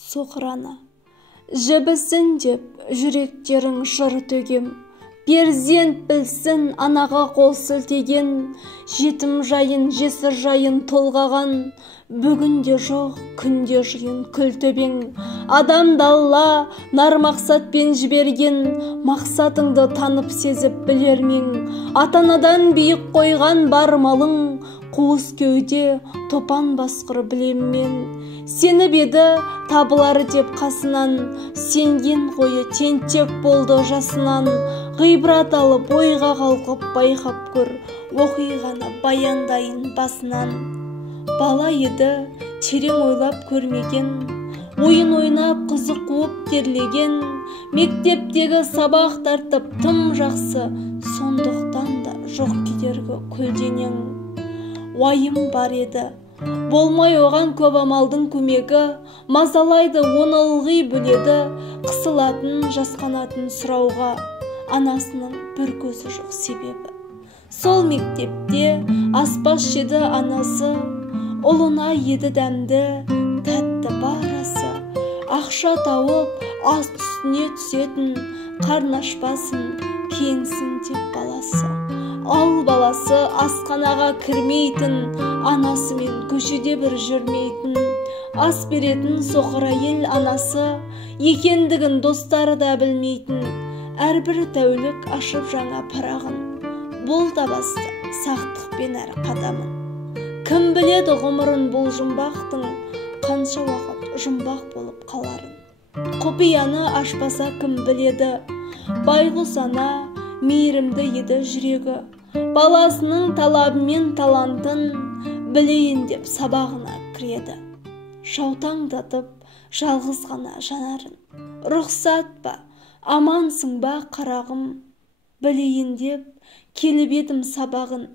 соқырана. Жібісін деп жүректерің жыр төгем, перзент білсін анаға қол сілтеген, жетім жайын, жесір жайын толғаған, бүгінде жоқ, күнде жиын күлтөбең. Адамды Алла нар мақсатпен жіберген, мақсатыңды танып сезіп білермең. Ата-анадан биік қойған бар малың, қуыс кеуде топан басқыр білем мен. Сеніп еді табылар деп қасынан, сенген қойы тентек болды жасынан. Ғибрат алып ойға қалқып байқап көр, оқиғаны баяндайын басынан. Бала еді терең ойлап көрмеген, ойын ойнап қызық қуып терлеген, мектептегі сабақ тартып тым жақсы, сондықтан да жоқ кедергі көлденең. Уайым бар еді, болмай оған көп амалдың көмегі, мазалайды оны ылғи бөледі, қысылатын жасқанатын сұрауға, анасының бір көзі жоқ себебі. Сол мектепте аспаз жеді анасы, ұлына еді дәмді, тәтті барасы. Ақша тауып ас үстіне түсетін, қарны ашпасын, кеңсін деп баласы. Ал баласы асханаға кірмейтін, анасымен көшеде бір жүрмейтін. Ас беретін соқыр әйел анасы екендігін достары да білмейтін. Әрбір тәулік ашып жаңа парағын, бол да басты сақтықпен әр қадамын. Кім біледі ғұмырын бұл жұмбақтың, қанша уақыт жұмбақ болып қаларын. Құпияны ашпаса кім біледі, байғұс ана мейірімді еді жүрегі. Баласының талабы мен талантын білейін деп сабағына кіреді. Шаутаңдатып жалғыз ғана жанарын, рұқсат па, амансың ба қарағым, білейін деп келіп едім сабағын,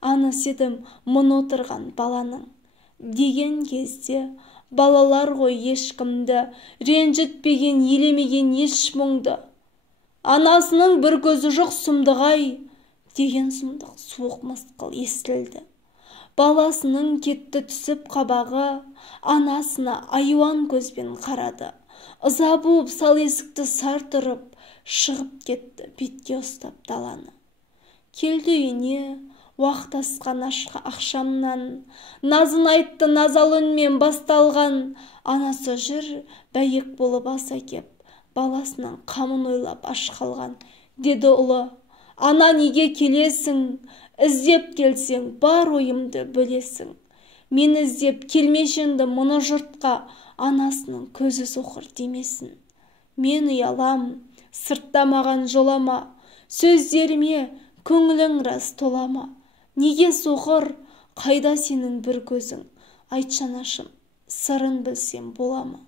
анас едім мұн отырған баланың. Деген кезде балалар ғой ешкімді ренжітпеген, елемеген еш мұңды. Анасының бір көзі жоқ сұмдық-ай, деген сұмдық суық мысқыл естілді. Баласының кетті түсіп қабағы, анасына айуан көзбен қарады. Ыза буып сал есікті сарт ұрып, шығып кетті бетке ұстап даланы. Келді үйіне, уақыт асқан ақшамнан, назын айтты назал үнмен басталған. Анасы жүр бәйек болып аса кеп, баласының қамын ойлап аш қалған. Деді ұлы, ана неге келесің, іздеп келсең бар ойымды бөлесің. Мен іздеп келмешінді мұны жұртқа, анасының көзі соқыр демесін. Мен ұялам, сыртта маған жолама, сөздеріме көңілің рас толама. Неге соқыр, қайда сенің бір көзің, айтшанашым, сырын білсем болама.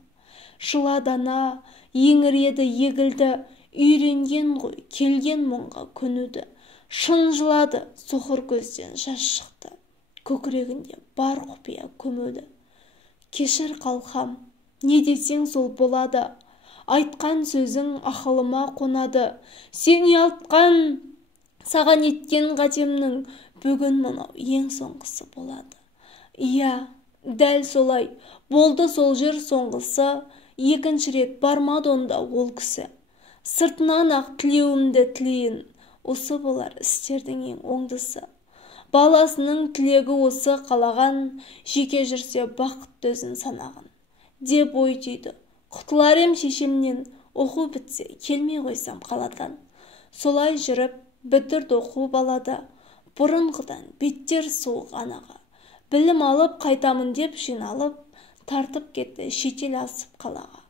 Жыладана, еңіреді, егілді, үйренген ғой, келген мұңға көнуді. Шын жылады, соқыр көзден жас шықты, көкірегінде бар құпия көмеді. Кешір қалқам, не десең сол болады, айтқан сөзің ақылыма қонады. Сен ұялтқан, саған еткен қатемнің, бүгін мынау ең соңғысы болады. Иә, дәл солай, болды сол жер соңғысы, екінші рет бармады онда ол кісі. Сыртынан ақ тілеуімді тілейін, осы болар істердің ең оңдысы. Баласының тілегі осы қалаған, жеке жүрсе бақытты өзін санаған. Деп ой түйді, құтылар ем шешемнен, оқу бітсе келмей қойсам қаладан. Солай жүріп бітірді оқу балада, бұрынғыдан беттер суық анаға. Білім алып қайтамын деп жиналып, тартып кетті шетел асып қалаға.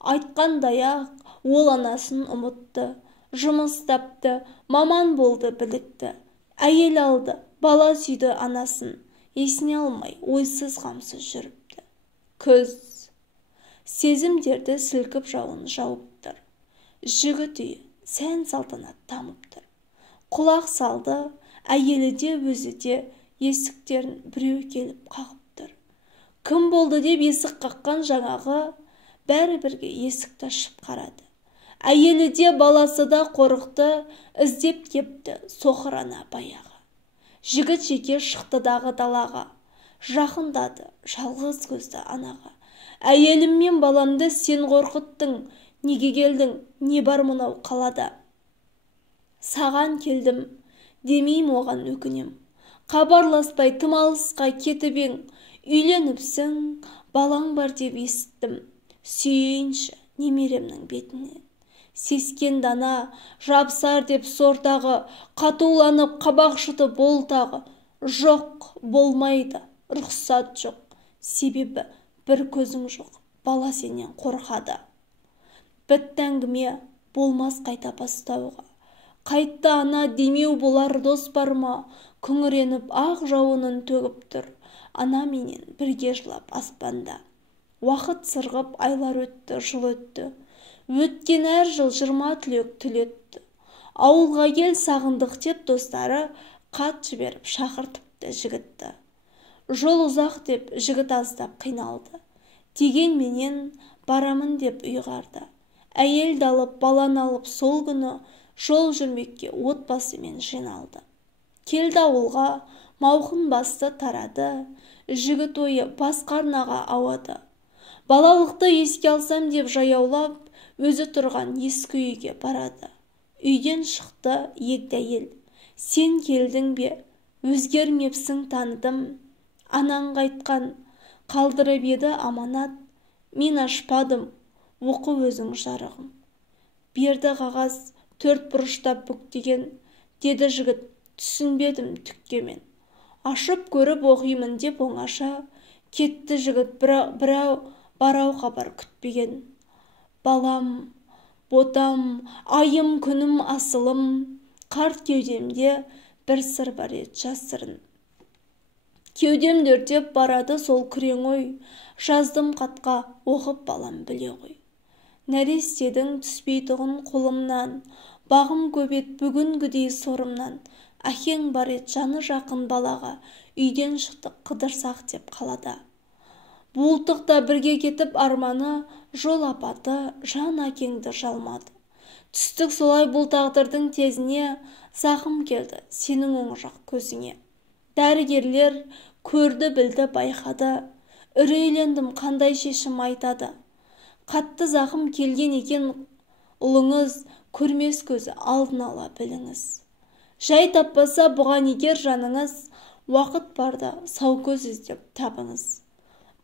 Айтқандай-ақ ол анасын ұмытты, жұмыс тапты, маман болды білікті. Әйел алды, бала сүйді анасын, есіне алмай ойсыз қамсыз жүріпті. Күз сезімдерді сілкіп жауын жауып тұр. Жігіт үйі сән салтанат тамып тұр. Құлақ салды, әйелі де өзі де есіктерін біреу келіп қағып тұр. Кім болды деп есік қаққан жаңағы, бәрі бірге есікті ашып қарады. Әйелі де баласы да қорықты, іздеп кепті соқыр ана баяғы. Жігіт жеке шықты дағы далаға, жақындады жалғыз көзді анаға. Әйелім мен баламды сен қорқыттың, неге келдің, не бар мынау қалада? Саған келдім, демейм оған өкінем. Хабарласпай тым алысқа кетіп ең, үйленіпсің, балаң бар деп естім. Сүйейінші немеремнің бетінен. Сескен дана, жапсар деп сортағы, қатуланып қабақ шытып бол тағы. Жоқ, болмайды, рұқсат жоқ. Себебі бір көзің жоқ, бала сенен қорқады. Бітті әңгіме, болмас қайта бастауға. Қайтты ана демеу болар дос бар ма? Күңіреніп ақ жауынын төгіп тұр. Ана менен бірге жылап аспанда. Уақыт сырғып айлар өтті, жыл өтті. Өткен әр жыл 20 түлек түлетті. Ауылға кел сағындық деп достары қат жіберіп шақыртыпты жігітті. Жол ұзақ деп жігіт аздап қиналды. Дегенменен барамын деп ұйғарды. Әйелді алып, баланы алып сол күні жол жүрмекке отбасымен жиналды. Келді ауылға, мауқын басты тарады. Жігіт ойы басқа арнаға ауады. Балалықты еске алсам деп жаяулап, өзі тұрған ескі үйге барады. Үйден шықты егді әйел. Сен келдің бе? Өзгермепсің таныдым. Анаң қайтқан, қалдырып еді аманат. Мен ашпадым, оқы өзің жарығым. Берді қағаз 4 бұрыштап бүктеген, деді жігіт, түсінбедім түкке мен. Ашып көріп оқимын деп оңаша, кетті жігіт бірау барау хабар күтпеген. Балам, ботам, айым күнім асылым, қарт кеудемде бір сыр бар еді жасырын. Кеудем дөртеп барады сол күрең ой, жаздым қатқа оқып балам біле ғой. Нәрестедің түспейтұғын қолымнан, бағым көбет бүгінгідей сорымнан. Әкең бар еді жаны жақын балаға, үйден шықты қыдырсақ деп қалада. Бұлтықта бірге кетіп арманы, жол апаты жан әкеңді жалмады. Түстік солай бұл тағдырдың тезіне, зақым келді сенің оң жақ көзіңе. Дәрігерлер көрді білді байқады, үрейлендім қандай шешім айтады. Қатты зақым келген екен ұлыңыз, көрмес көзі алдын ала біліңіз. Жай таппаса бұған егер жаныңыз, уақыт барда сау көз іздеп табыңыз.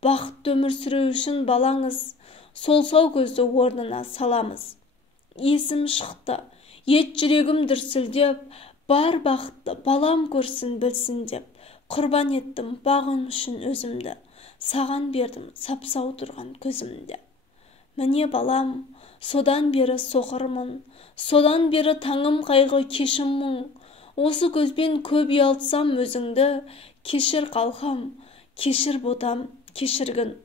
Бақытты өмір сүру үшін балаңыз, сол сау көзді орнына саламыз. Есім шықты, ет жүрегім дүрсілдеп, бар бақытты балам көрсін білсін деп, құрбан еттім бағым үшін өзімді, саған бердім сапсау тұрған көзімді. Міне балам, содан бері соқырмын, содан бері таңым қайғы кешім мұң. Осы көзбен көп ұялтсам өзіңді, кешір қалқам, кешір ботам, кешіргін.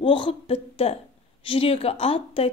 Оқып бітті, жүрегі аттай